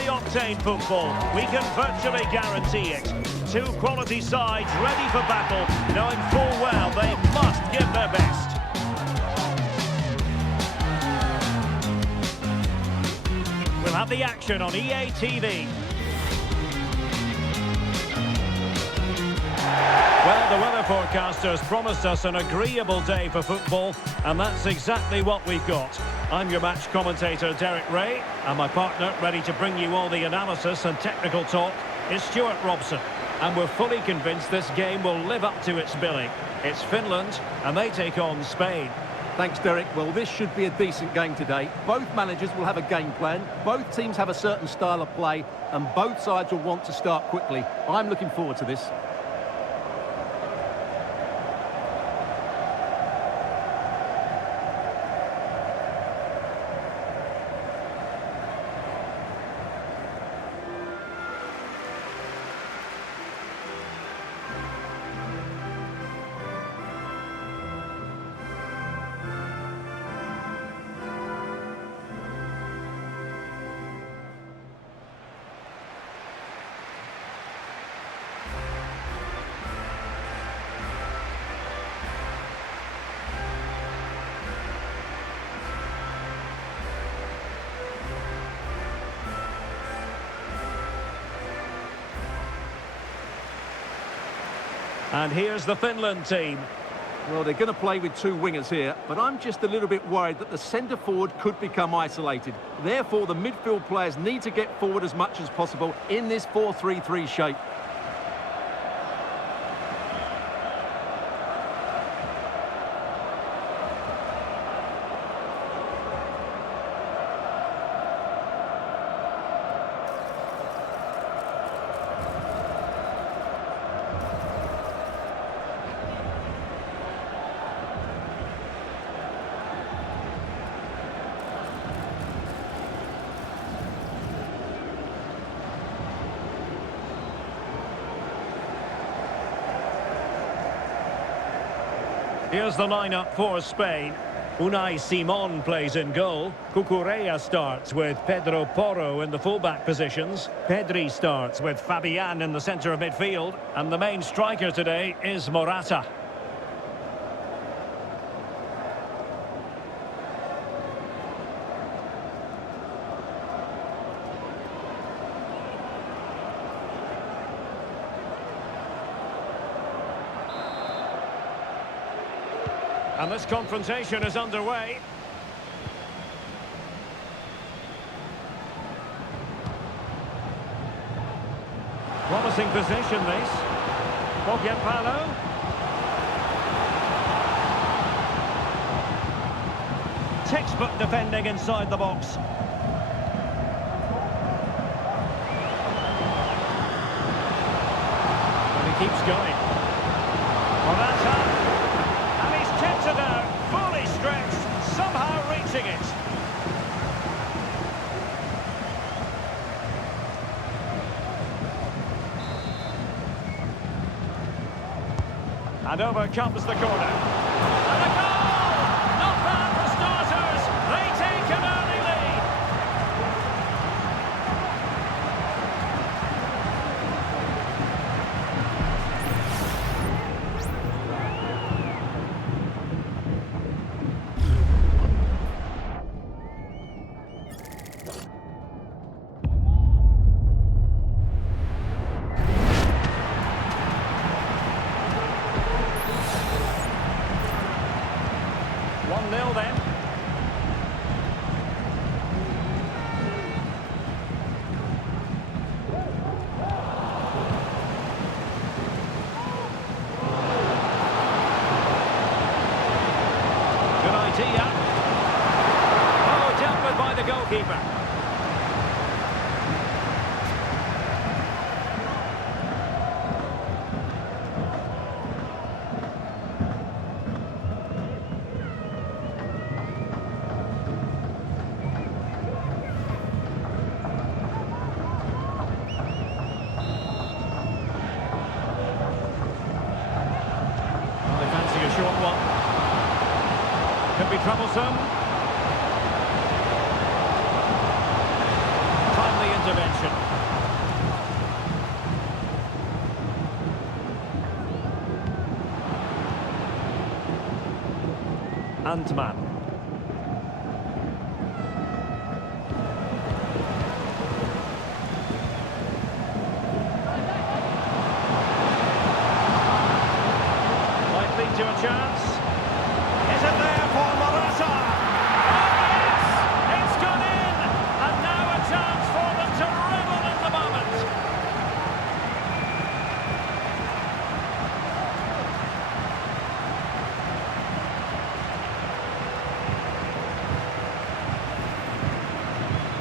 high-octane football. We can virtually guarantee it. Two quality sides ready for battle, knowing full well they must give their best. We'll have the action on EA TV. Well, the weather forecasters promised us an agreeable day for football, and that's exactly what we've got. I'm your match commentator, Derek Ray, and my partner, ready to bring you all the analysis and technical talk, is Stuart Robson. And we're fully convinced this game will live up to its billing. It's Finland, and they take on Spain. Thanks, Derek. Well, this should be a decent game today. Both managers will have a game plan, both teams have a certain style of play, and both sides will want to start quickly. I'm looking forward to this. And here's the Finland team. Well, they're going to play with two wingers here, but I'm just a little bit worried that the centre-forward could become isolated. Therefore, the midfield players need to get forward as much as possible in this 4-3-3 shape. Here's the lineup for Spain. Unai Simon plays in goal. Cucurella starts with Pedro Porro in the fullback positions. Pedri starts with Fabian in the centre of midfield. And the main striker today is Morata. And this confrontation is underway. Promising position, this. Poggiapalo. Textbook defending inside the box. And he keeps going. Morata. Fully stretched, somehow reaching it. And over comes the corner. And a goal! Not bad for starters. They take an early lead. Then. Good idea. Oh, dealt with by the goalkeeper. Short one. Could be troublesome. Timely intervention. Antman. Might lead to a chance. Is it there for Morata? Oh yes! It's gone in! And now a chance for them to revel in the moment.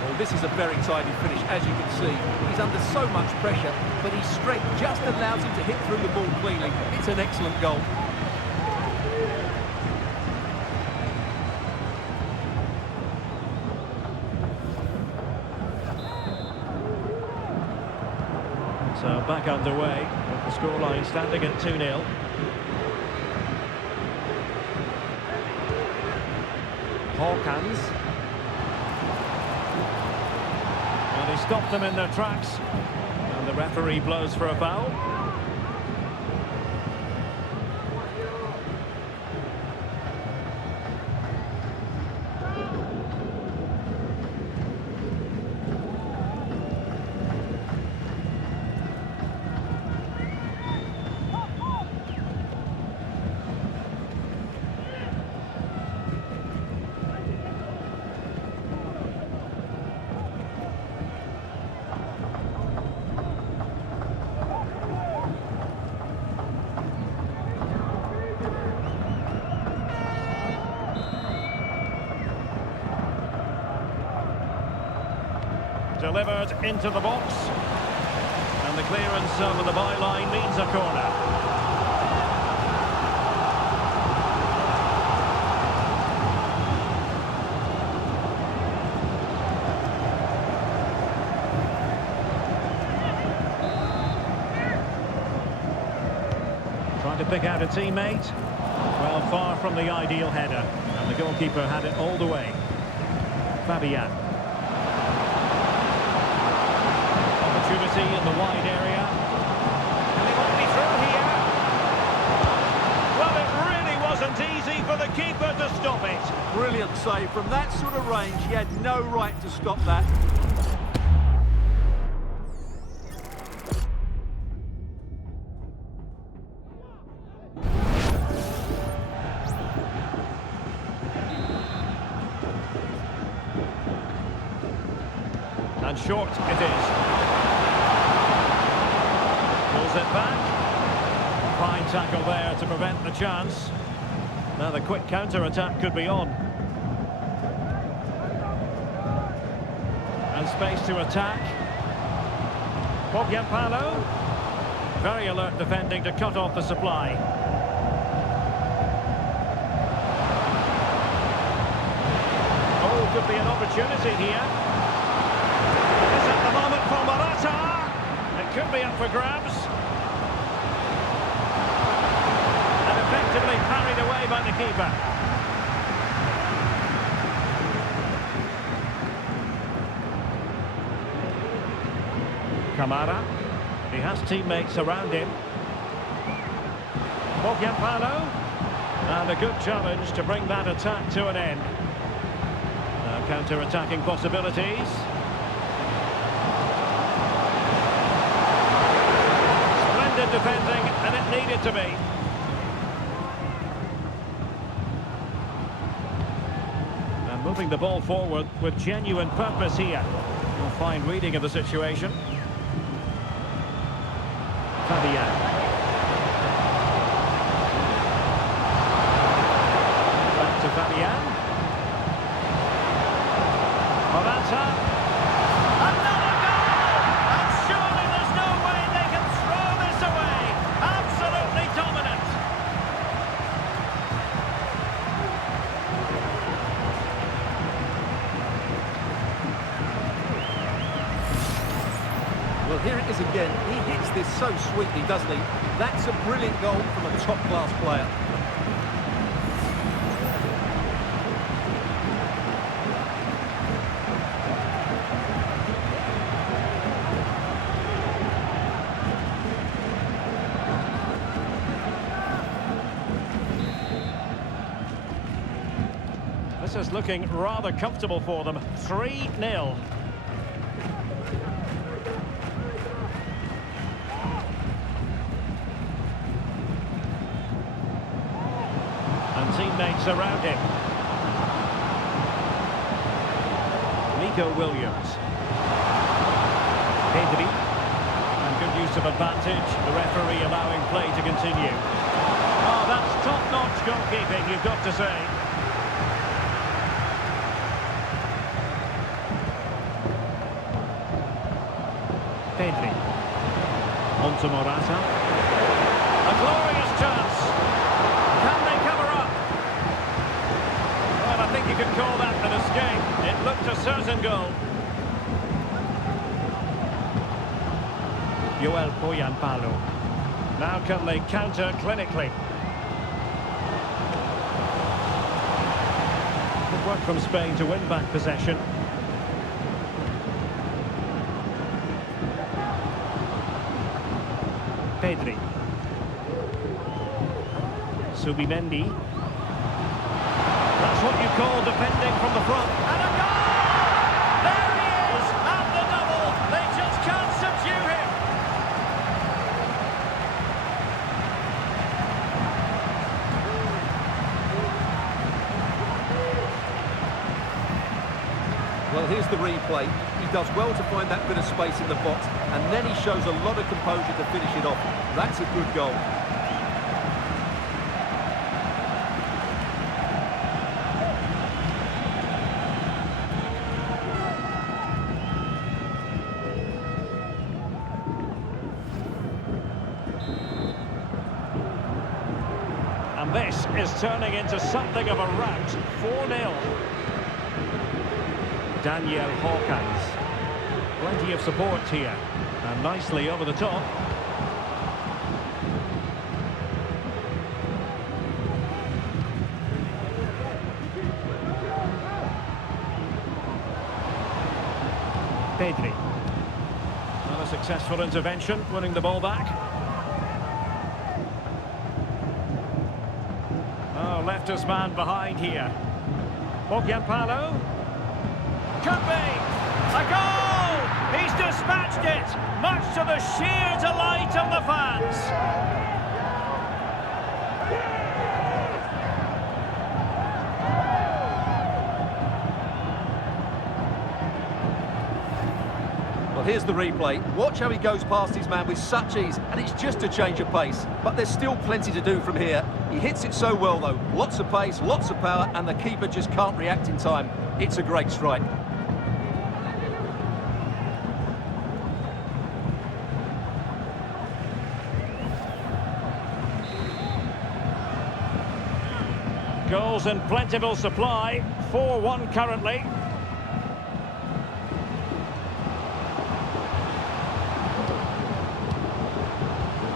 Well, this is a very tidy finish, as you can see. He's under so much pressure, but his strength just allows him to hit through the ball cleanly. It's an excellent goal. So back underway with the scoreline standing at 2-0. Hawkins. And he stopped them in their tracks. And the referee blows for a foul. Delivered into the box. And the clearance over the byline means a corner. Trying to pick out a teammate. Well, far from the ideal header. And the goalkeeper had it all the way. Fabian. Opportunity in the wide area. And he might be through here. Well, it really wasn't easy for the keeper to stop it. Brilliant save. From that sort of range, he had no right to stop that. And short it is. Pulls it back. Fine tackle there to prevent the chance. Now the quick counter-attack could be on. And space to attack. Poggiampalo. Very alert defending to cut off the supply. Oh, could be an opportunity here. Is it the moment for Morata? It could be up for grabs. And effectively parried away by the keeper. Kamara. He has teammates around him. Poggiampalo. And a good challenge to bring that attack to an end. Now counter-attacking possibilities. Defending, and it needed to be. And moving the ball forward with genuine purpose here. A fine reading of the situation. Fabian. Back to Fabian. Morata. Another goal! And surely there's no way they can throw this away. Absolutely dominant. Well, here it is again. He hits this so sweetly, doesn't he? That's a brilliant goal from a top-class player. This is looking rather comfortable for them. 3-0. And teammates around him. Nico Williams. Pedri. And good use of advantage. The referee allowing play to continue. Oh, that's top-notch goalkeeping, you've got to say. Pedri. On to Morata. A glorious chance. Can they cover up? Well, I think you could call that an escape. It looked a certain goal. Joel Poyanpalo. Now can they counter clinically? Good work from Spain to win back possession. Pedri. Subimendi. That's what you call defending from the front. And a goal! There he is! And the double! They just can't subdue him! Well, here's the replay. He does well to find that bit of space in the box, and then he shows a lot of composure to finish it off. That's a good goal. And this is turning into something of a rout. 4-0. Daniel Hawkins. Plenty of support here. And nicely over the top. Pedri. Well, a successful intervention, winning the ball back. Oh, left his man behind here. Poyanpalo. Could be! A goal! He's dispatched it, much to the sheer delight of the fans. Well, here's the replay. Watch how he goes past his man with such ease, and it's just a change of pace. But there's still plenty to do from here. He hits it so well, though. Lots of pace, lots of power, and the keeper just can't react in time. It's a great strike. Goals in plentiful supply. 4-1 currently.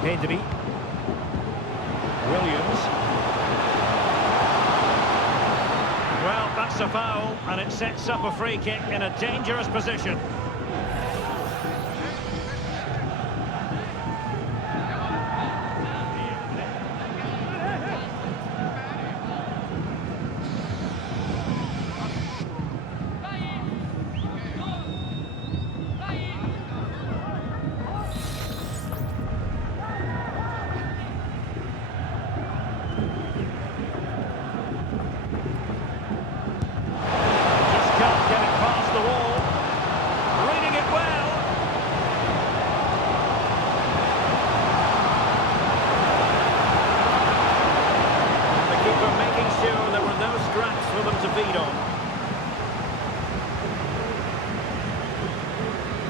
Pedri. Williams. Well, that's a foul, and it sets up a free kick in a dangerous position.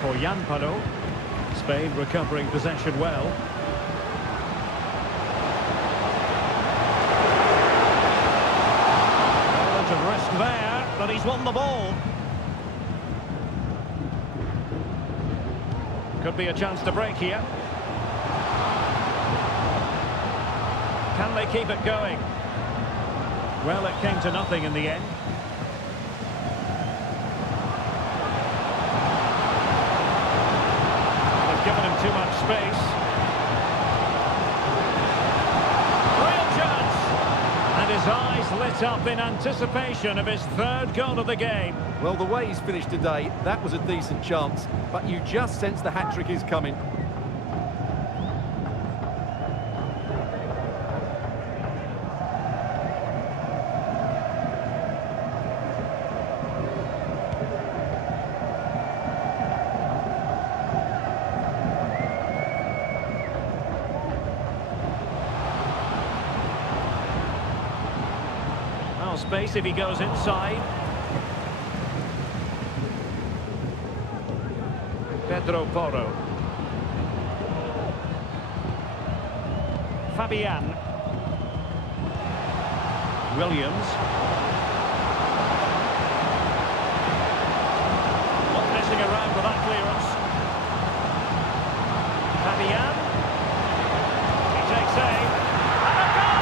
Poyanpalo. Spain recovering possession well. Element of risk there, but he's won the ball. Could be a chance to break here. Can they keep it going? Well, it came to nothing in the end. Given him too much space. Real chance! And his His eyes lit up in anticipation of his third goal of the game. Well, the way he's finished today, that was a decent chance, but you just sense the hat-trick is coming. Space if he goes inside. Pedro Porro. Fabian. Williams. Not messing around with that clearance. Fabian. He takes aim. And a goal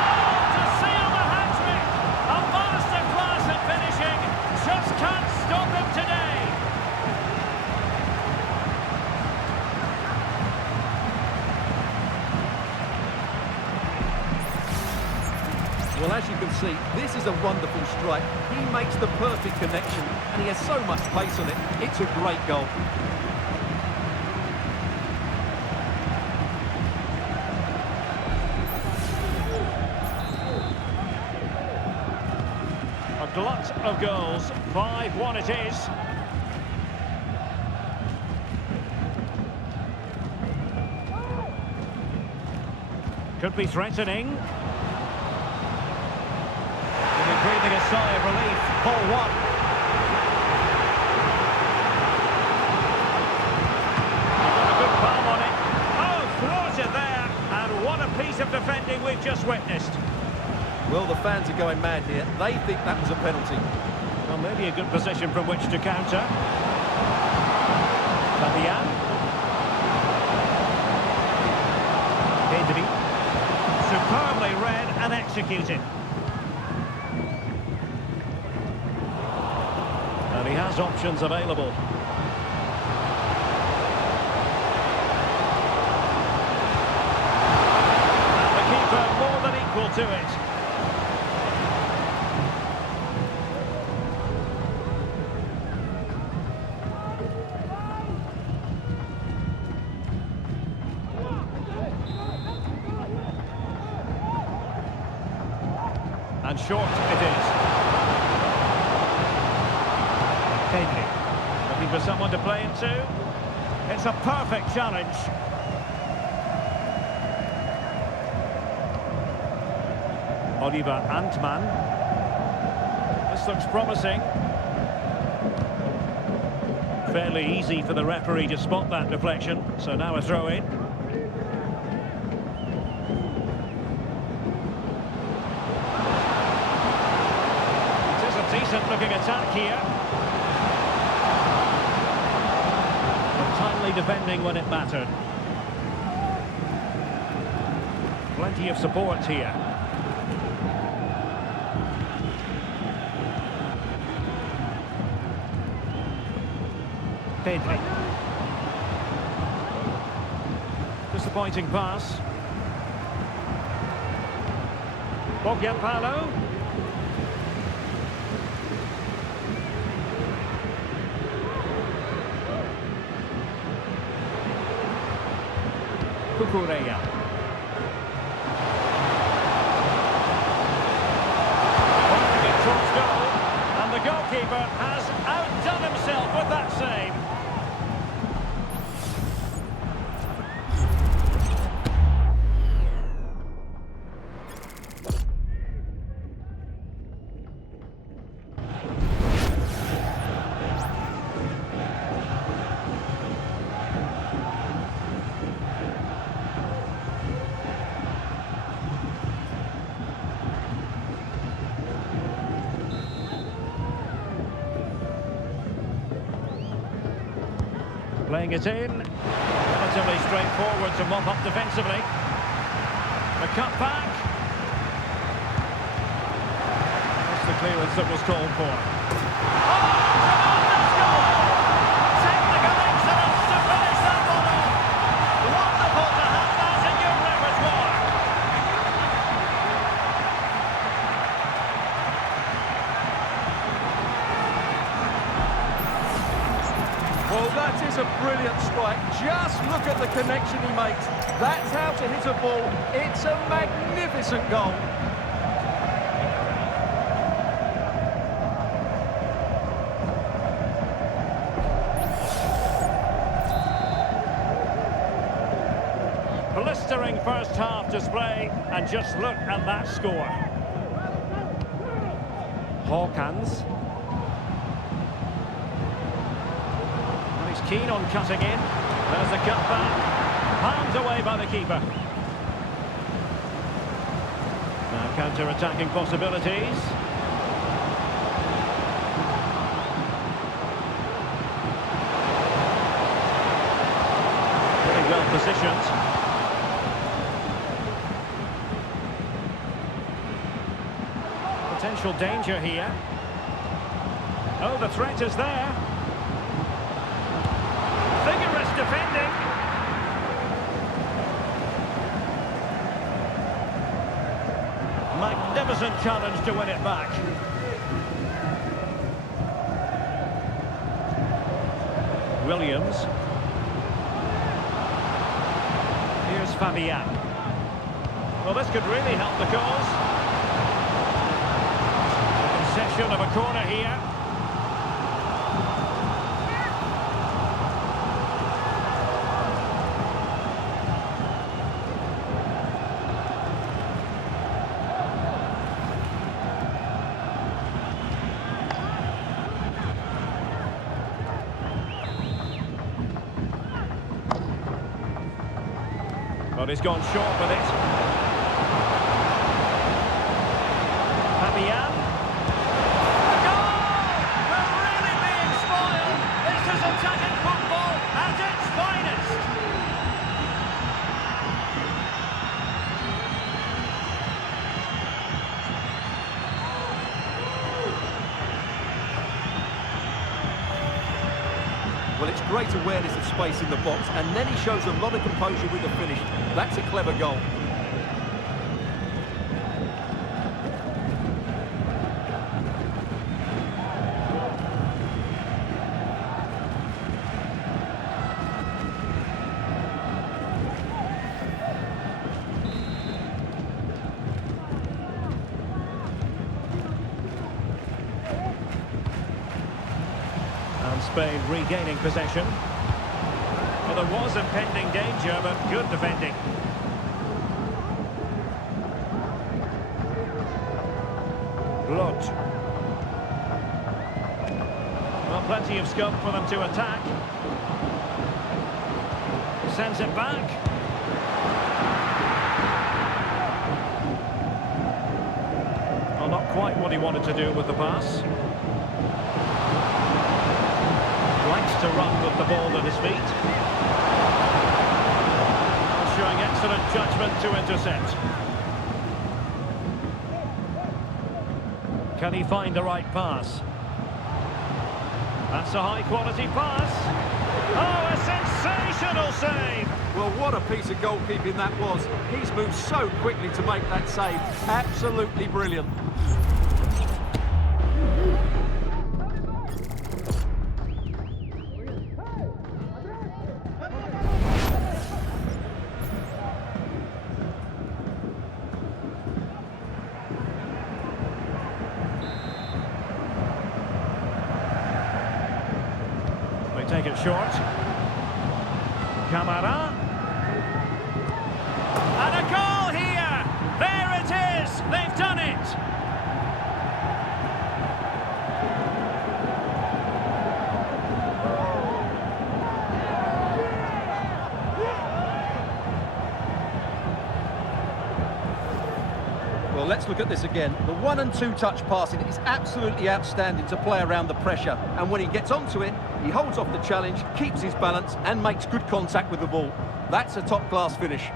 to seal the hat-trick! A masterclass at finishing. Just can't stop him today. Well, as you can see, this is a wonderful strike. He makes the perfect connection, and he has so much pace on it. It's a great goal. A glut of goals. 5-1 it is. Could be threatening. Breathing a sigh of relief. Ball one. He got a good palm on it. Oh, thwarted there. And what a piece of defending we've just witnessed. Well, the fans are going mad here. They think that was a penalty. Well, maybe a good position from which to counter. Fabian. Pedri. Superbly read and executed. And he has options available. And the keeper more than equal to it. And short it is. Pedri, looking for someone to play into. It's a perfect challenge. Oliver Antman. This looks promising. Fairly easy for the referee to spot that deflection, so now a throw in. It is a decent looking attack here. Timely defending when it mattered. Plenty of support here. Pedri. Disappointing pass. Boggiampalo. Kukureya. Firing it towards goal, and the goalkeeper has outdone himself with that save. Playing it in, relatively straightforward to mop up defensively. The cut back. That's the clearance that was called for. Oh, tremendous goal! Technical excellence to finish that one off. Wonderful to have that in your repertoire. Well, that is a brilliant strike. Just look at the connection he makes. That's how to hit a ball. It's a magnificent goal. Blistering first half display, and just look at that score. Hawkins. He's keen on cutting in. There's the cut back. Palmed away by the keeper. Now counter-attacking possibilities. Very well positioned. Potential danger here. Oh, the threat is there. Vigorous defending. Magnificent challenge to win it back. Williams. Here's Fabian. Well, this could really help the cause. Concession of a corner here. But he's gone short with it. Fabian. A goal! We're really being spoiled. This is attacking football at its finest. Well, it's great awareness of space in the box, and then he shows a lot of composure with the finish. That's a clever goal. And Spain regaining possession. Well, there was impending danger, but good defending. Lot. Well, plenty of scope for them to attack. Sends it back. Well, not quite what he wanted to do with the pass. Likes to run with the ball at his feet. Showing excellent judgment to intercept. Can he find the right pass? That's a high-quality pass. Oh, a sensational save! Well, what a piece of goalkeeping that was. He's moved so quickly to make that save. Absolutely brilliant. Take it short. Camara. And a goal here! There it is! They've done it! Well, let's look at this again. The 1- and 2-touch passing is absolutely outstanding to play around the pressure. And when he gets onto it, he holds off the challenge, keeps his balance, and makes good contact with the ball. That's a top-class finish.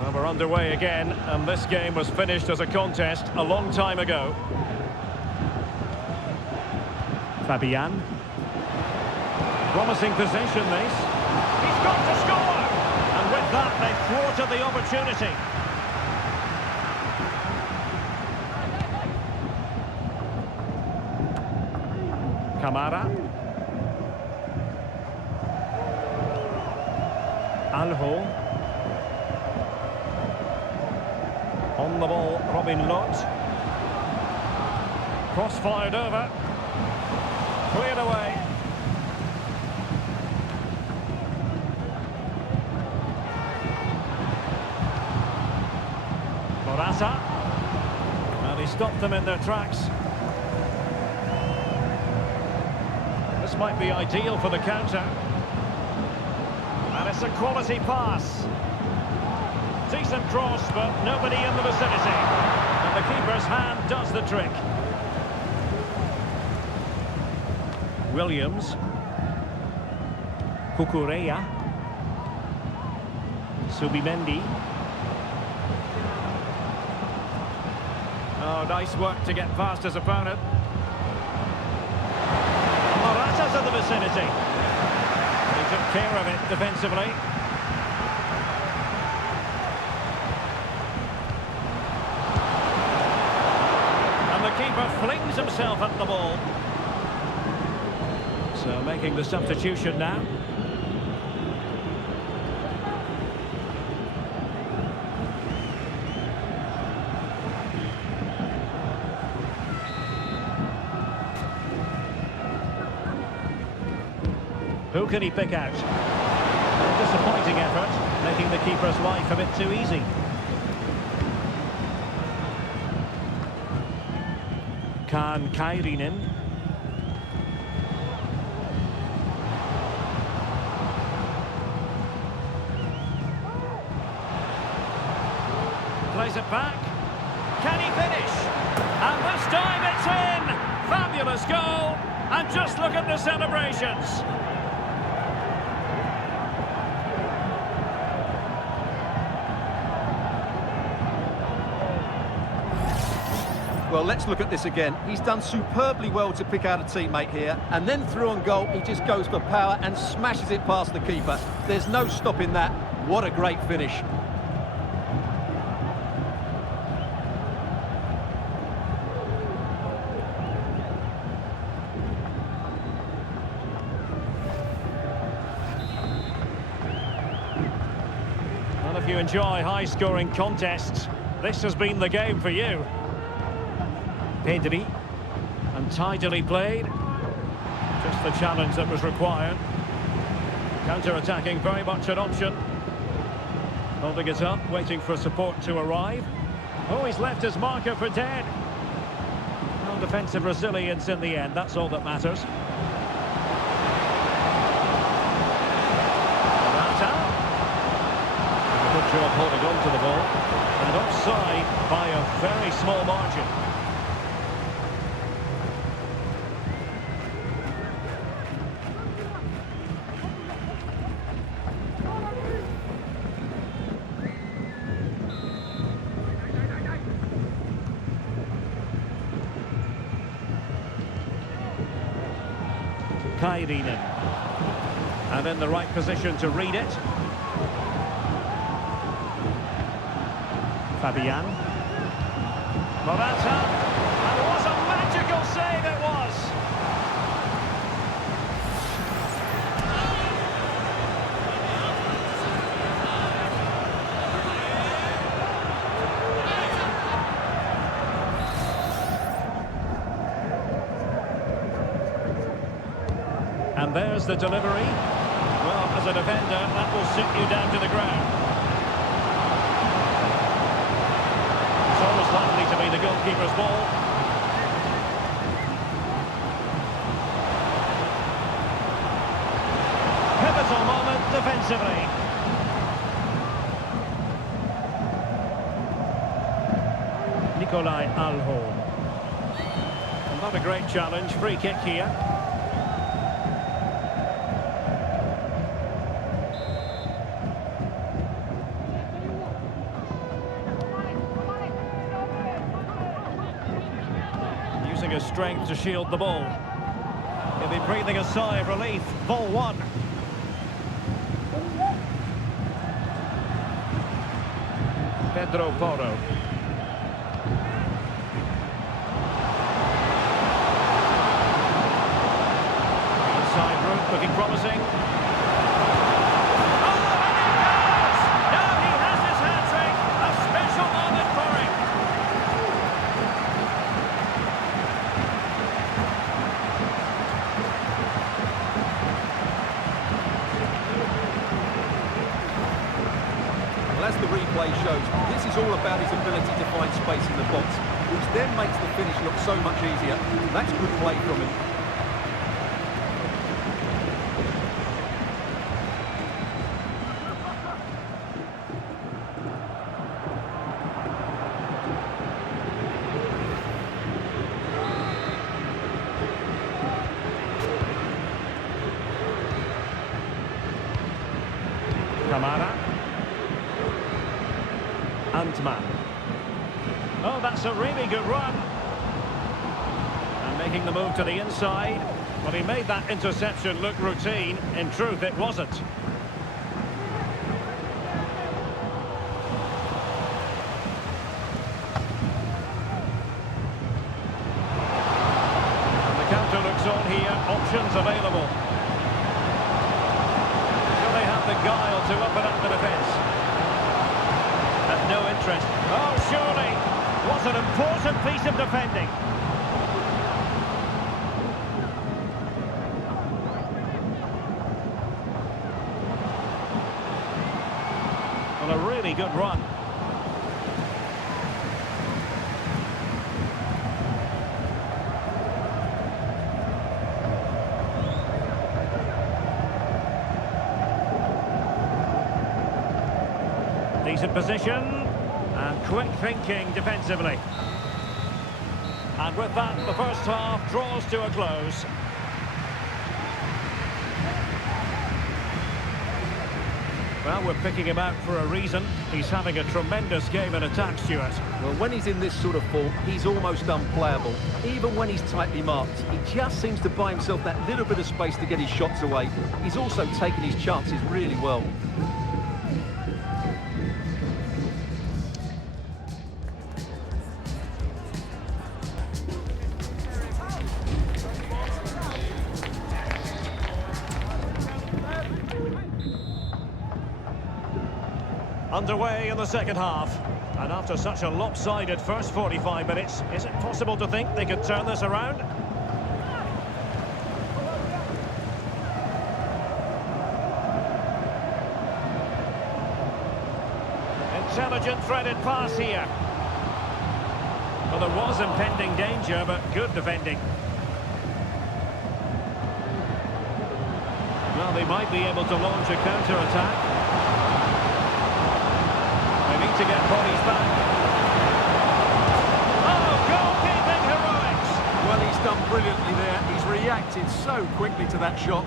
Well, we're underway again, and this game was finished as a contest a long time ago. Fabian. Promising possession, this. He's got to score! And with that, spotted the opportunity. Kamara. Alho. On the ball, Robin Lott. Cross fired over. Cleared away. Morata. And he stopped them in their tracks. This might be ideal for the counter. And it's a quality pass. Decent cross, but nobody in the vicinity. And the keeper's hand does the trick. Williams. Kukureya. Subimendi. Oh, nice work to get past his opponent. Morata's in the vicinity. He took care of it defensively. And the keeper flings himself at the ball. So making the substitution now. Who can he pick out? A disappointing effort, making the keeper's life a bit too easy. Kaan Kairinen. Plays it back. Can he finish? And this time it's in! Fabulous goal! And just look at the celebrations. Well, let's look at this again. He's done superbly well to pick out a teammate here, and then through on goal, he just goes for power and smashes it past the keeper. There's no stopping that. What a great finish. Well, if you enjoy high-scoring contests, this has been the game for you. Pedri, and tidily played. Just the challenge that was required. Counter-attacking, very much an option. Holding it up, waiting for support to arrive. Oh, he's left his marker for dead. Well, defensive resilience in the end, that's all that matters. Morata. A good job holding on to the ball. And offside by a very small margin. Kairinen. And in the right position to read it. Fabian. Morata. And what a magical save it was! And there's the delivery. Well, as a defender, that will sit you down to the ground. It's always likely to be the goalkeeper's ball. Pivotal moment defensively. Nikolai Alho. Not a great challenge. Free kick here. Using his strength to shield the ball. He'll be breathing a sigh of relief. Ball one. Pedro Porro. Inside route looking promising. Oh, and it goes! Now he has his hat-trick. A special moment for him. Well, as the replay shows, this is all about his ability to find space in the box, which then makes the finish look so much easier. That's good play from him. Kamara. Antman. Oh, that's a really good run. And making the move to the inside. But he made that interception look routine. In truth, it wasn't. And the counter looks on here. Options available. Will they have the guile to open up the defence? No interest. Oh, surely. What an important piece of defending. Well, a really good run. Decent position and quick thinking defensively. And with that, the first half draws to a close. Well, we're picking him out for a reason. He's having a tremendous game in attack, Stuart. Well, when he's in this sort of form, he's almost unplayable. Even when he's tightly marked, he just seems to buy himself that little bit of space to get his shots away. He's also taken his chances really well. Underway in the second half. And after such a lopsided first 45 minutes, is it possible to think they could turn this around? Intelligent threaded pass here. Well, there was impending danger, but good defending. Well, they might be able to launch a counter-attack. To get bodies back. Oh, goalkeeping heroics! Well, he's done brilliantly there. He's reacted so quickly to that shot.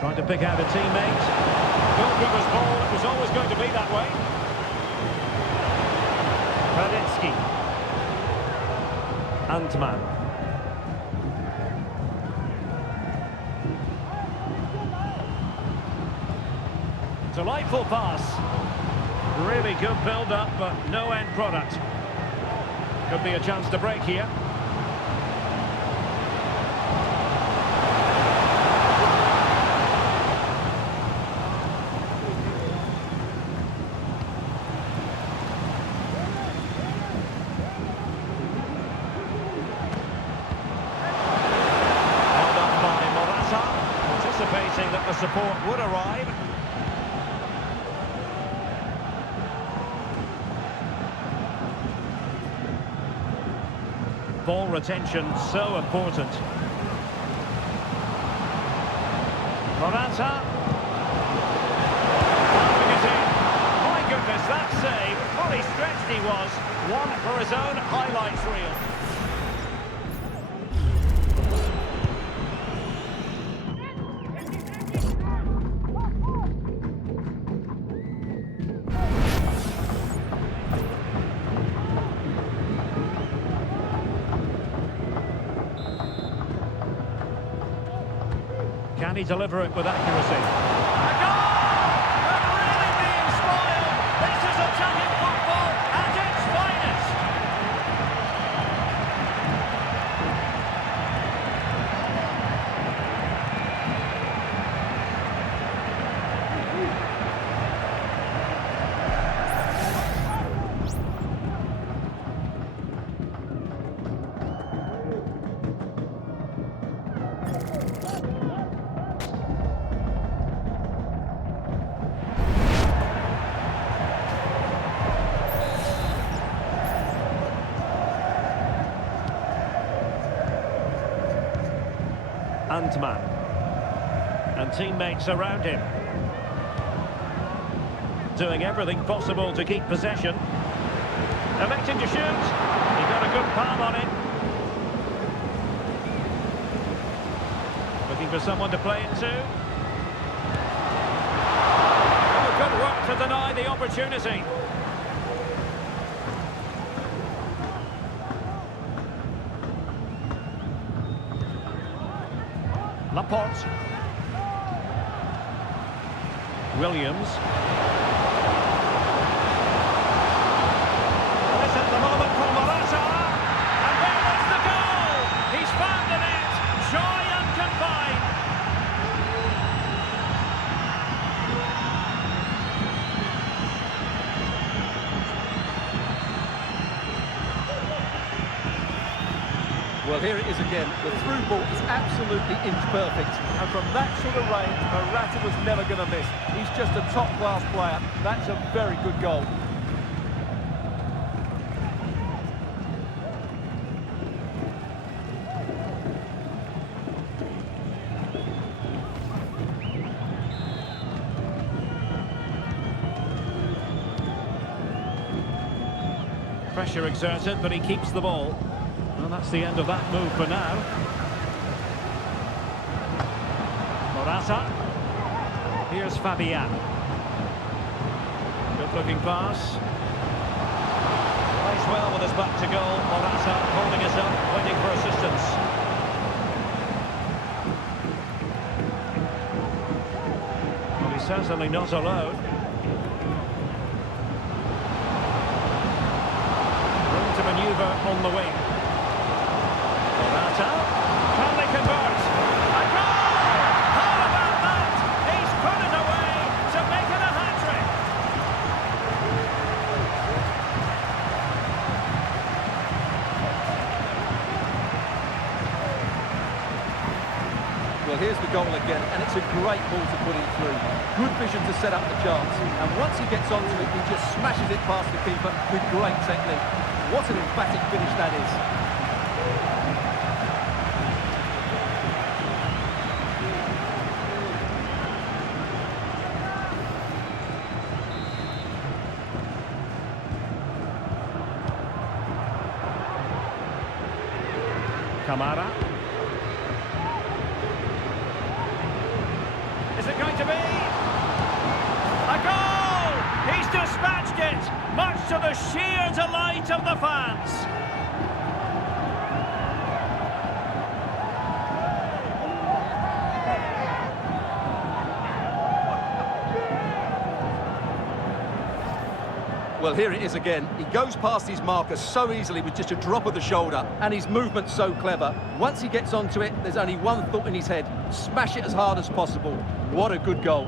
Trying to pick out a teammate. Goalkeeper's ball, it was always going to be that way. Raditsky. Antman. Delightful pass. Really good build-up, but no end product. Could be a chance to break here. That the support would arrive. Ball retention so important. Morata. My goodness, that save. Fully stretched he was. One for his own highlights reel. he deliver it with accuracy? A goal! They're really being spoiled! This is attacking football at its finest! Antman. And teammates around him. Doing everything possible to keep possession. Electing to shoot. He got a good palm on it. Looking for someone to play it to. Oh, good work to deny the opportunity. Laporte. Williams. This is the moment for Morata. And there is the goal! He's found the net. Joy unconfined. Well, here it is again. The through ball is absolutely inch perfect. And from that sort of range, Morata was never going to miss. He's just a top-class player. That's a very good goal. Pressure exerted, but he keeps the ball. Well, that's the end of that move for now. Morata. Here's Fabian. Good-looking pass. Plays well with his back to goal. Morata holding us up, waiting for assistance. Well, he's certainly not alone. Room to manoeuvre on the wing. Morata, can they convert? A goal! How about that? He's put it away to make it a hat-trick. Well, here's the goal again, and it's a great ball to put it through. Good vision to set up the chance, and once he gets onto it, he just smashes it past the keeper with great technique. What an emphatic finish that is. Kamara. Is it going to be? A goal! He's dispatched it, much to the sheer delight of the fans. Well, here it is again. He goes past his marker so easily with just a drop of the shoulder, and his movement's so clever. Once he gets onto it, there's only one thought in his head: smash it as hard as possible. What a good goal.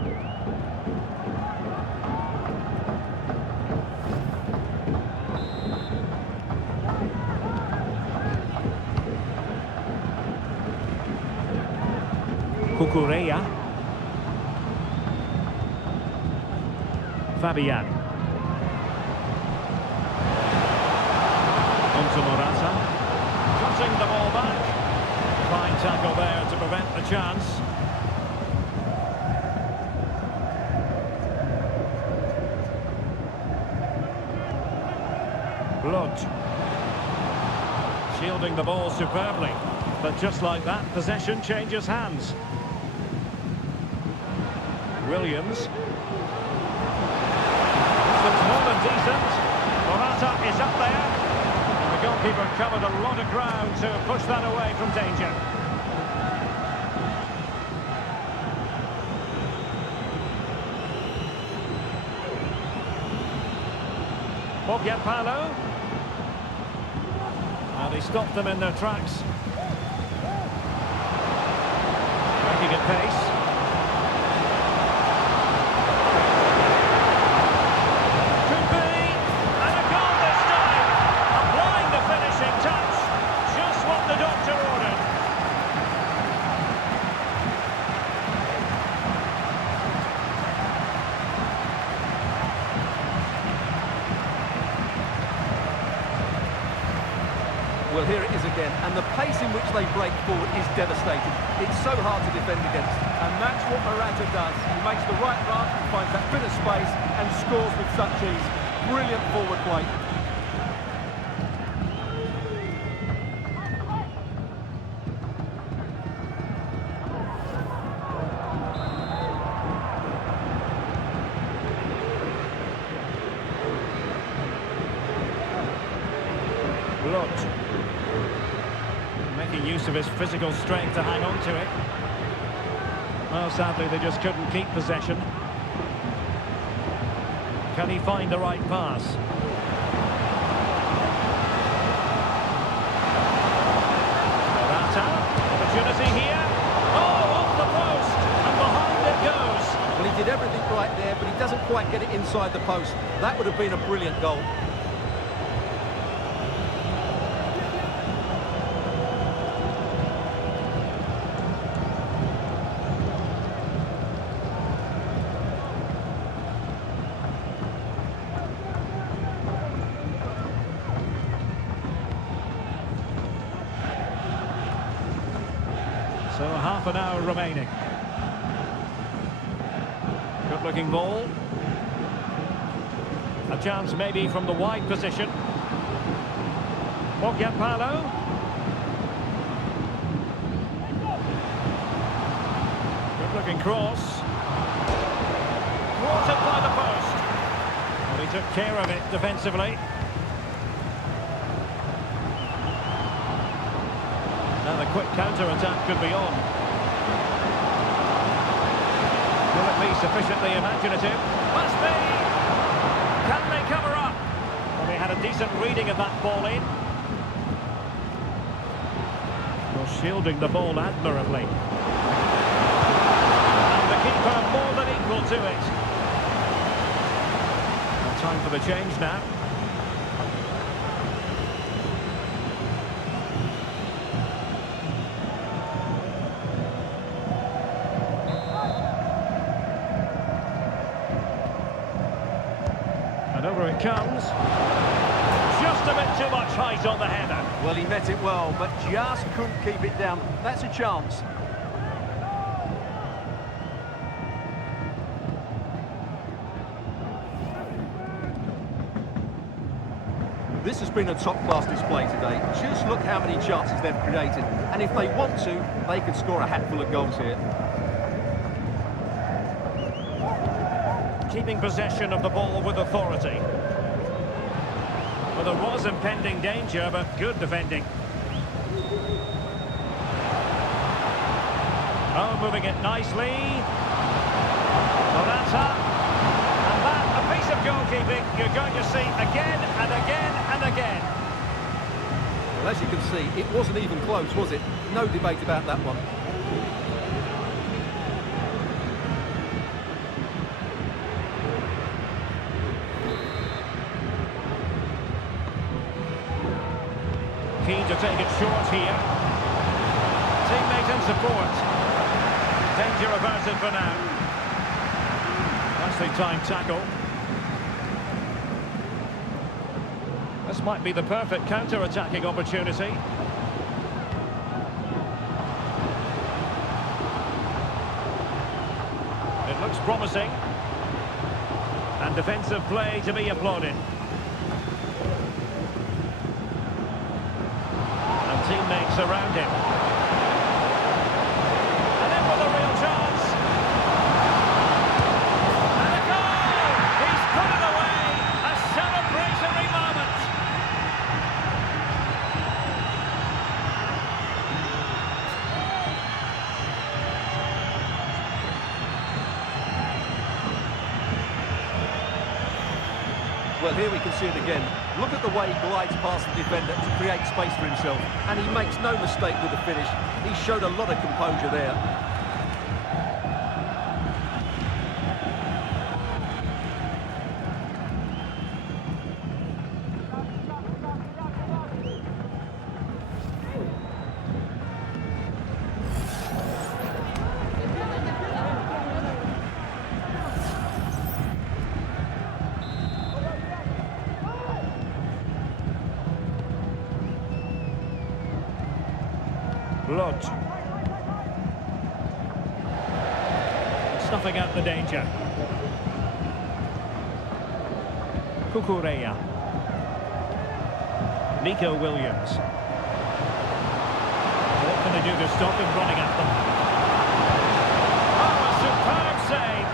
Cucurella. Fabian. To Morata, cutting the ball back. Fine tackle there to prevent the chance. Blood. Shielding the ball superbly. But just like that, possession changes hands. Williams. Looks more than decent. Morata is up there. The goalkeeper covered a lot of ground to push that away from danger. And he stopped them in their tracks. Making it pace. Could be. And a goal this time. Applying the finishing touch. Just what the doctor ordered. Well, here it is again, and the pace in which they break forward is devastating. It's so hard to defend against. And that's what Morata does. He makes the right run, finds that bit of space and scores with such ease. Brilliant forward play. Looked. Making use of his physical strength to hang on to it. Well, sadly, they just couldn't keep possession. Can he find the right pass? Morata, opportunity here. Oh, off the post, and behind it goes. Well, he did everything right there, but he doesn't quite get it inside the post. That would have been a brilliant goal. So half an hour remaining. Good looking ball. A chance maybe from the wide position. Bogyapalo. Good looking cross. Thwarted by the post. Well, he took care of it defensively. Now the quick counter-attack could be on. Will it be sufficiently imaginative? Must be! Can they cover up? Well, they had a decent reading of that ball in. Well, shielding the ball admirably. And the keeper more than equal to it. Well, time for the change now. And over it comes. Just a bit too much height on the header. Well, he met it well, but just couldn't keep it down. That's a chance. This has been a top-class display today. Just look how many chances they've created. And if they want to, they can score a hatful of goals here. Keeping possession of the ball with authority. Well, there was impending danger, but good defending. Oh, moving it nicely. Morata. And that, a piece of goalkeeping you're going to see again and again and again. Well, as you can see, it wasn't even close, was it? No debate about that one. Keen to take it short here. Teammate in support. Danger averted for now. Nicely timed tackle. This might be the perfect counter-attacking opportunity. It looks promising. And defensive play to be applauded. Teammates around him. And in with a real chance. And a goal! He's put it away! A celebratory moment! Well, here we can see it again. Look at the way he glides past the defender to create space for himself. And he makes no mistake with the finish. He showed a lot of composure there. Lot. Snuffing out the danger. Cucurella. Nico Williams. What can they do to stop him running at them? Oh, a superb save!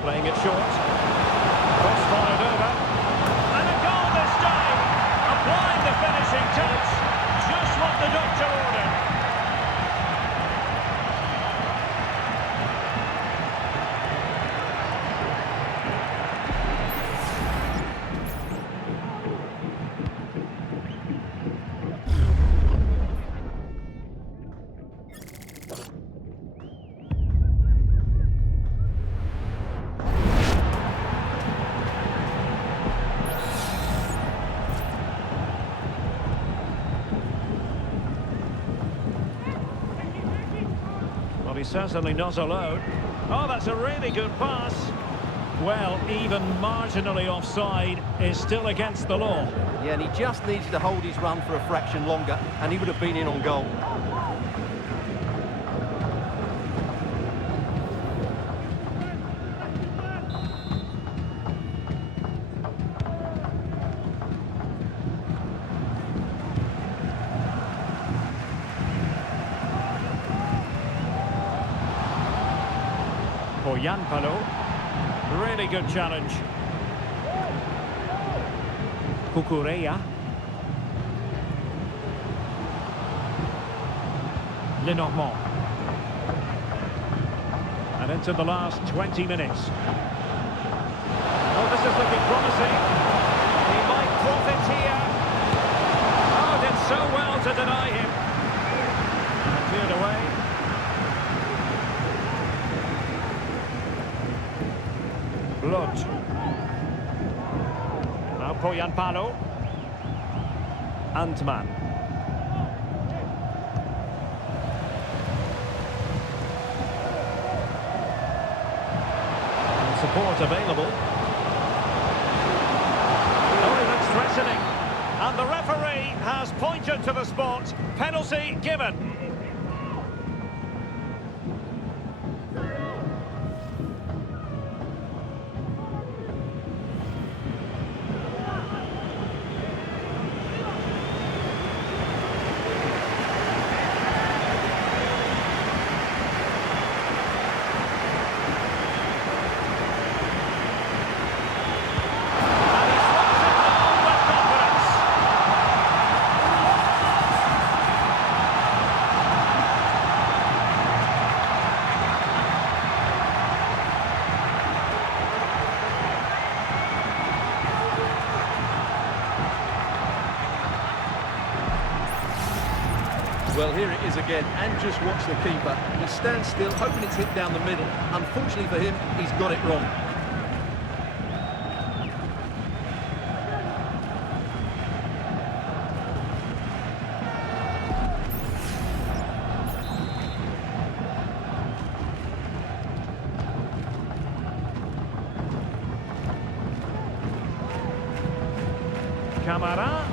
Playing it short. Cross fired over. And a goal this time! Applying the finishing touch. Just what the doctor ordered. Well, he's certainly not alone. Oh, that's a really good pass. Well, even marginally offside is still against the law. Yeah, and he just needed to hold his run for a fraction longer, and he would have been in on goal. For Jan Palo. Really good challenge. Cucurella. Lenormand. And into the last 20 minutes. Oh, this is looking promising. He might profit here. Oh, did so well to deny him. And cleared away. Blood. Now Poyan Palo. Antman. And support available. Oh, he looks threatening. And the referee has pointed to the spot. Penalty given. Well, here it is again, and just watch the keeper. He stands still, hoping it's hit down the middle. Unfortunately for him, he's got it wrong. Camara.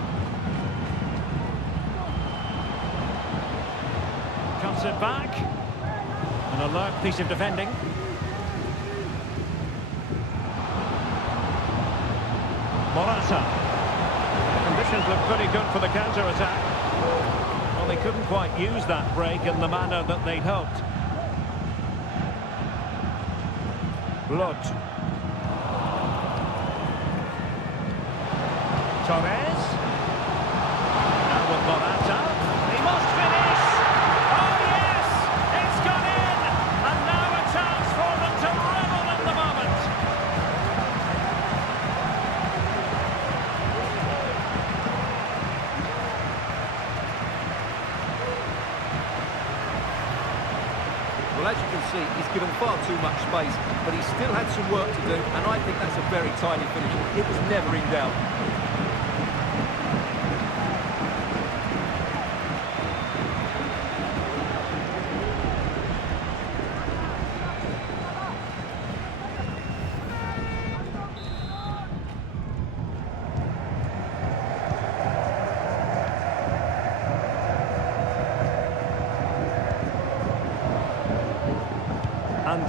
Cuts it back. An alert piece of defending. Morata. Conditions look pretty good for the counter-attack. Well, Well, they couldn't quite use that break in the manner that they'd hoped. Blood. Torres. Now with Morata. He must finish. Oh yes! It's gone in! And now a chance for them to revel in the moment. Well, as you can see, he's given far too much space, but he still had some work to do, and I think that's a very tidy finish. It was never in doubt.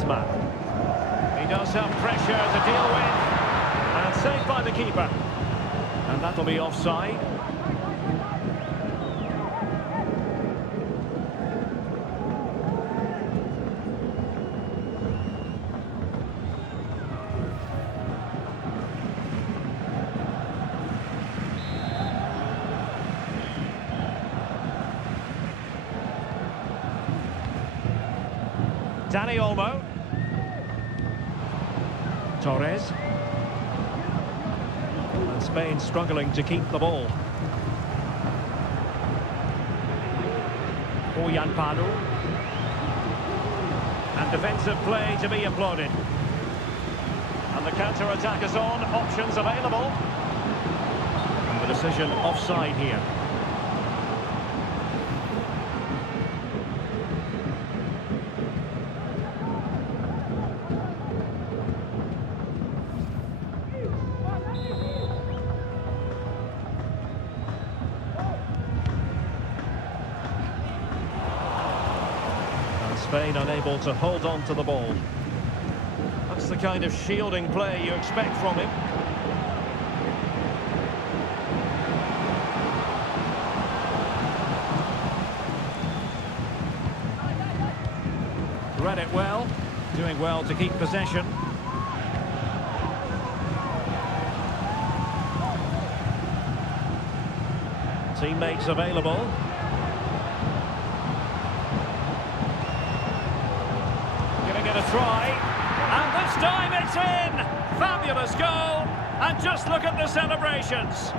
He does have pressure to deal with, and saved by the keeper. And that'll be offside. Dani Olmo. Torres. And Spain struggling to keep the ball. Oyanpadu. And defensive play to be applauded. And the counter-attack is on, options available. And the decision offside here. Spain unable to hold on to the ball. That's the kind of shielding play you expect from him. Read it well, doing well to keep possession. Teammates available. A try, and this time it's in! Fabulous goal, and just look at the celebrations.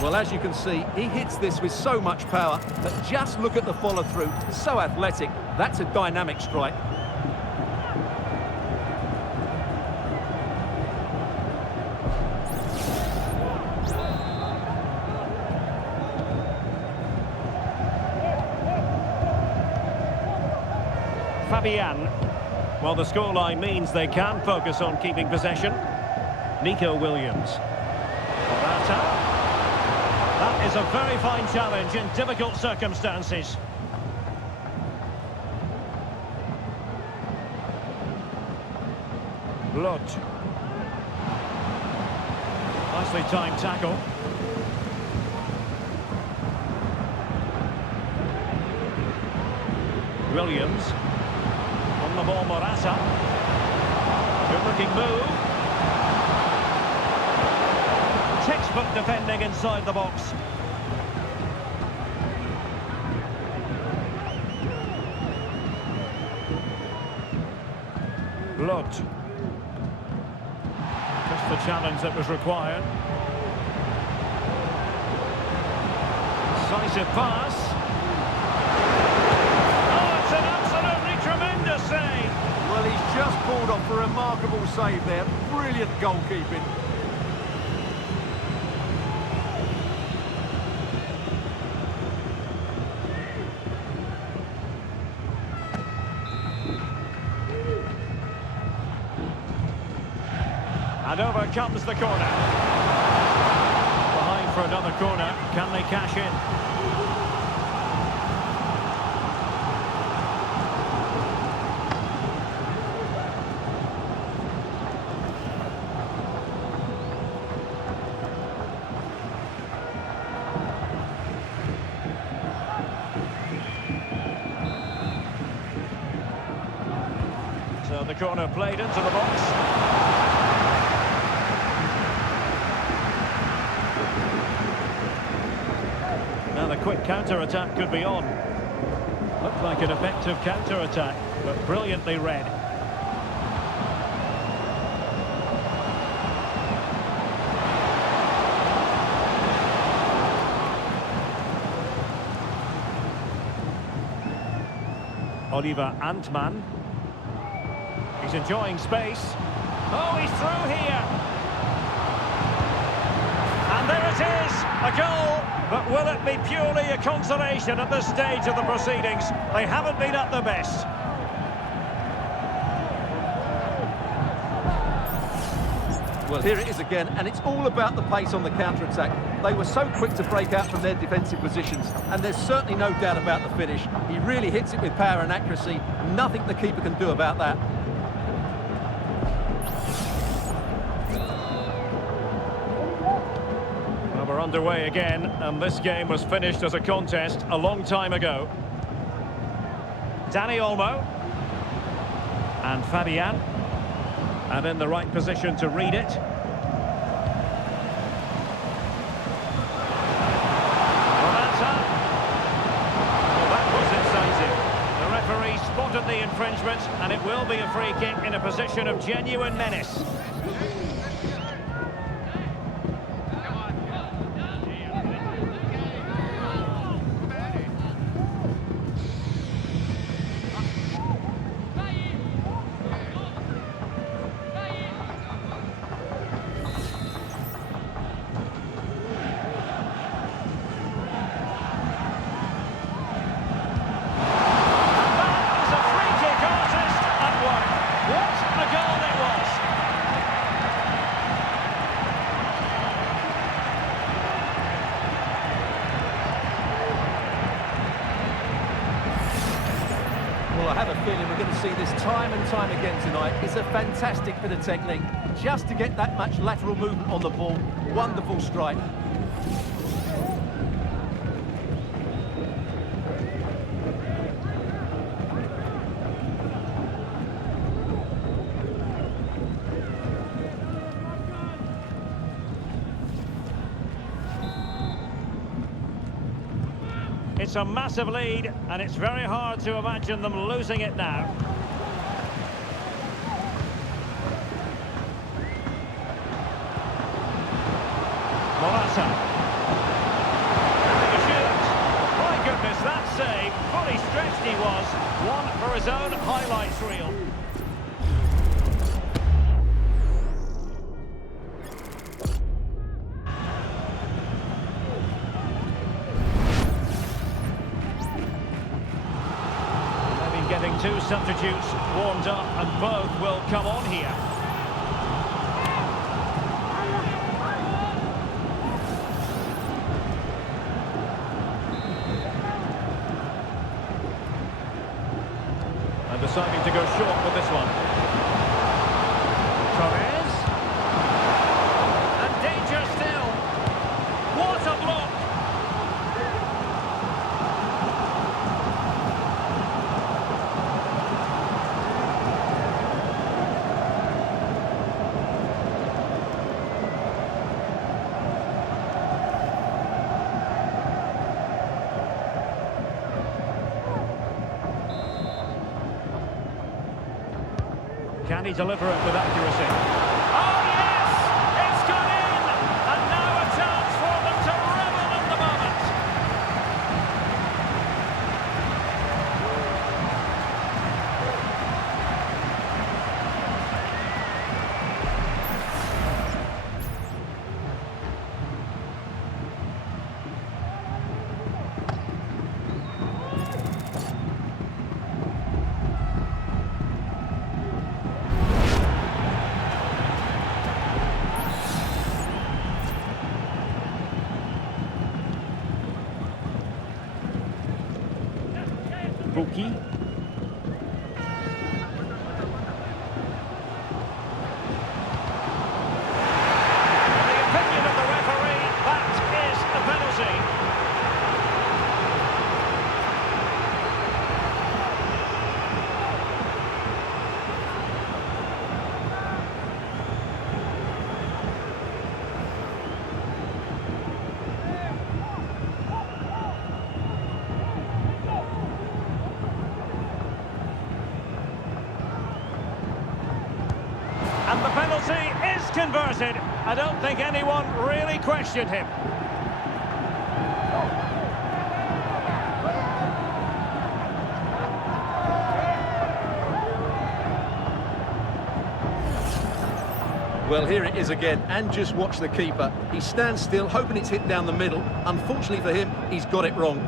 Well, as you can see, he hits this with so much power, but just look at the follow-through. So athletic. That's a dynamic strike. Fabian. Well, the scoreline means they can focus on keeping possession. Nico Williams. Morata. That is a very fine challenge in difficult circumstances. Blood. Nicely timed tackle. Williams. On the ball, Morata. Good-looking move. Textbook defending inside the box. Blood. Just the challenge that was required. Decisive pass. Save. Well, he's just pulled off a remarkable save there. Brilliant goalkeeping. And over comes the corner. Behind for another corner. Can they cash in? So the corner played into the box. Now the quick counter-attack could be on. Looked like an effective counter-attack, but brilliantly read. Oliver Antman. He's enjoying space. Oh, he's through here. And there it is, a goal. But will it be purely a consolation at this stage of the proceedings? They haven't been at their best. Well, here it is again, and it's all about the pace on the counter-attack. They were so quick to break out from their defensive positions, and there's certainly no doubt about the finish. He really hits it with power and accuracy. Nothing the keeper can do about that. Well, we're underway again, and this game was finished as a contest a long time ago. Dani Olmo. And Fabian. And in the right position to read it. Spotted the infringement, and it will be a free kick in a position of genuine menace. Well, I have a feeling we're going to see this time and time again tonight. It's a fantastic bit of technique. Just to get that much lateral movement on the ball. Wonderful strike. It's a massive lead, and it's very hard to imagine them losing it now. Morata. Having a shoot. My goodness, that save. Fully stretched he was. One for his own highlights reel. Getting two substitutes warmed up, and both will come on here. And deciding to go short with this one. Torres. And danger still. What a block! Can he deliver it with accuracy? Oh, yes! It's gone in! And now a chance for them to revel in the moment. Buki. The opinion of the referee, that is a penalty. And the penalty is converted. I don't think anyone really questioned him. Well, here it is again, and just watch the keeper. He stands still, hoping it's hit down the middle. Unfortunately for him, he's got it wrong.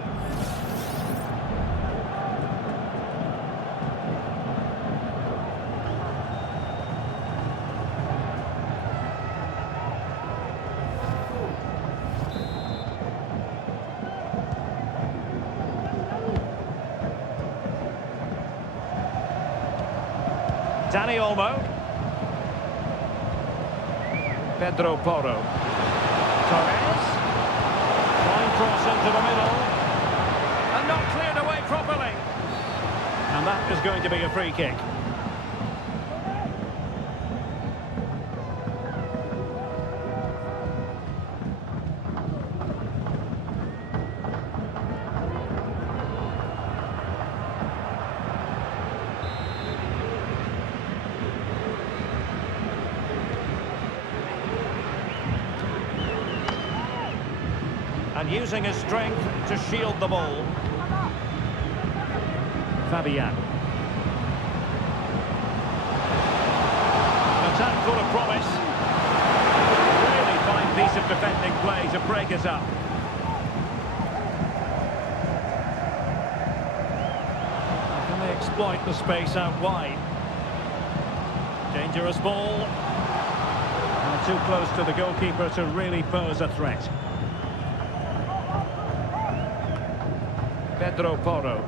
Dani Olmo. Pedro Porro. Torres. Line cross into the middle. And not cleared away properly. And that is going to be a free kick. And using his strength to shield the ball. Fabian. An attack full of promise. Really fine piece of defending play to break it up. Can they exploit the space out wide? Dangerous ball. And too close to the goalkeeper to really pose a threat. Pedro Porro.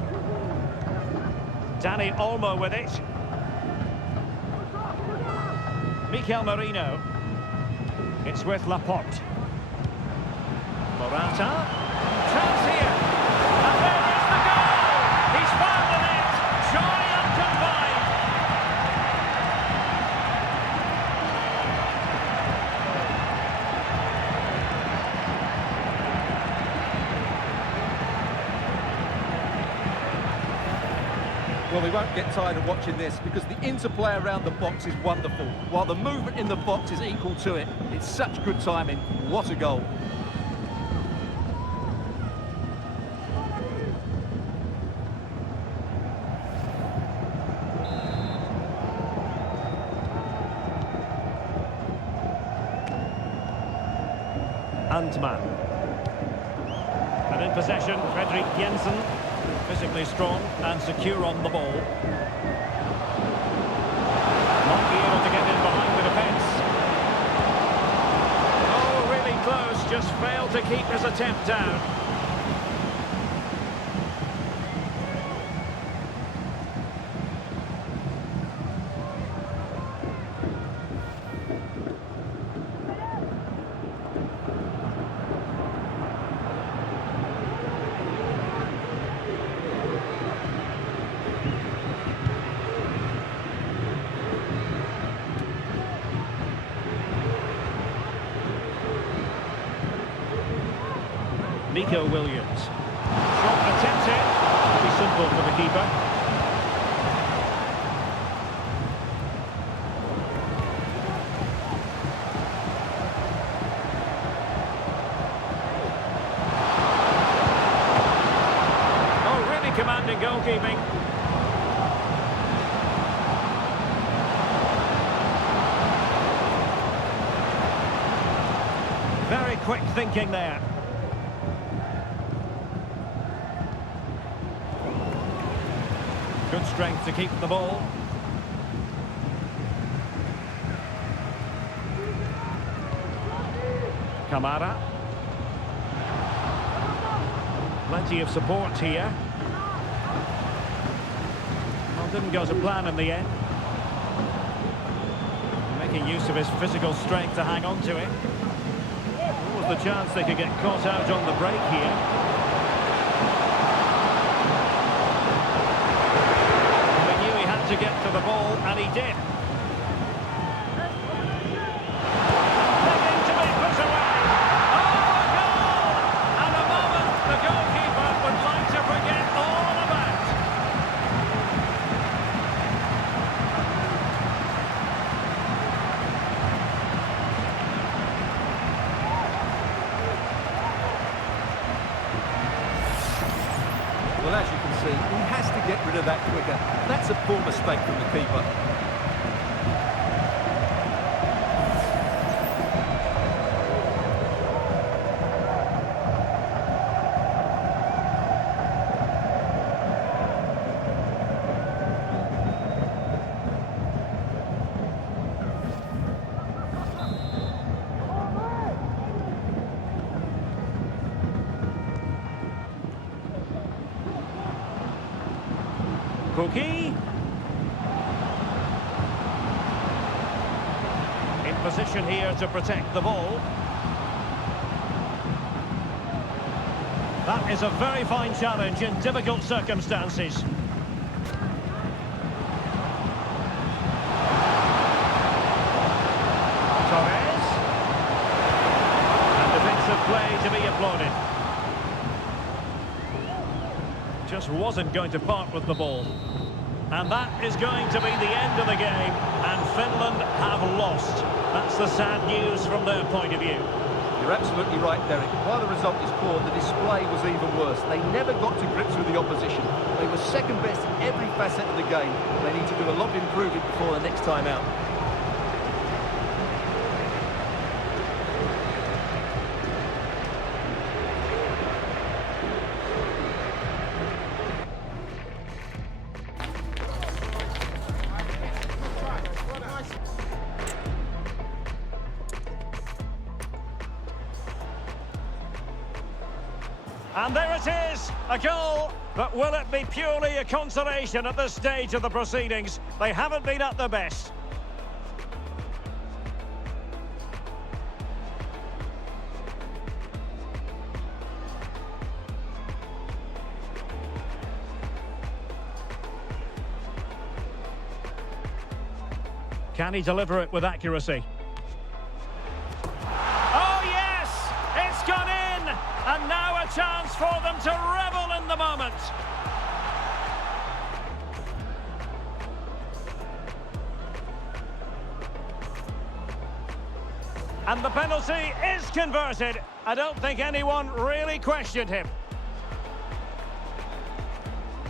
Dani Olmo with it. Mikel Merino. It's with Laporte. Morata. Chance here. And there is the goal! He's found the net. Joy unconfined. Well, we won't get tired of watching this because the interplay around the box is wonderful, while the movement in the box is equal to it. It's such good timing. What a goal. Antman. And in possession, Fredrik Jensen. Physically strong and secure on the ball. Not be able to get in behind the defence. Oh, really close, just failed to keep his attempt down. Nico Williams. Shot attempted. Pretty simple for the keeper. Oh, really commanding goalkeeping. Very quick thinking there. Good strength to keep the ball. Kamara. Plenty of support here. Well, didn't go to plan in the end. Making use of his physical strength to hang on to it. What was the chance they could get caught out on the break here? To get to the ball, and he did. Nothing to be put away. Oh, a goal! And a moment the goalkeeper would like to forget all about. see. He has to get rid of that quicker. That's a poor mistake from the keeper. Cookie. In position here to protect the ball. That is a very fine challenge in difficult circumstances. Torres. And defensive play to be applauded. Just wasn't going to part with the ball. And that is going to be the end of the game, and Finland have lost. That's the sad news from their point of view. You're absolutely right, Derek. While the result is poor, the display was even worse. They never got to grips with the opposition. They were second best in every facet of the game. They need to do a lot of improving before the next time out. And there it is, a goal. But will it be purely a consolation at this stage of the proceedings? They haven't been at their best. Can he deliver it with accuracy? Oh, yes! It's gone in! And now a chance for them to revel in the moment. And the penalty is converted. I don't think anyone really questioned him.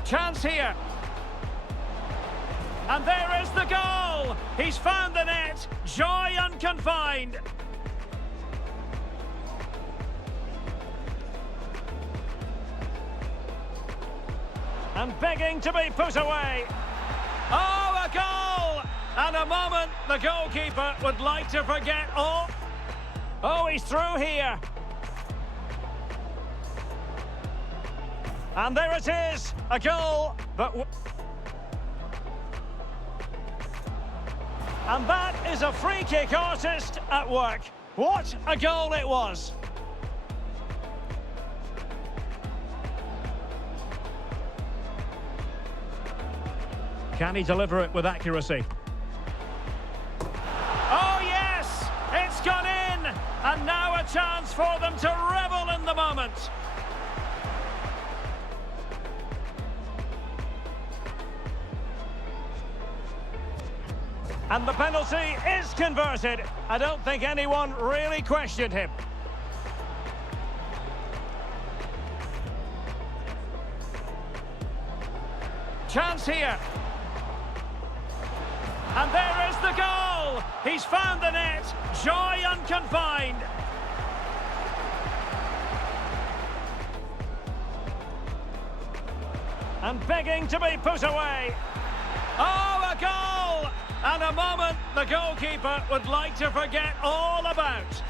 Chance here. And there is the goal. He's found the net. Joy unconfined. And begging to be put away. Oh, a goal! And a moment the goalkeeper would like to forget all. Oh, he's through here. And there it is, a goal, but... And that is a free kick artist at work. What a goal it was. Can he deliver it with accuracy? Oh, yes! It's gone in! And now a chance for them to revel in the moment. And the penalty is converted. I don't think anyone really questioned him. Chance here. And there is the goal! He's found the net. Joy unconfined. And begging to be put away. Oh, a goal! And a moment the goalkeeper would like to forget all about.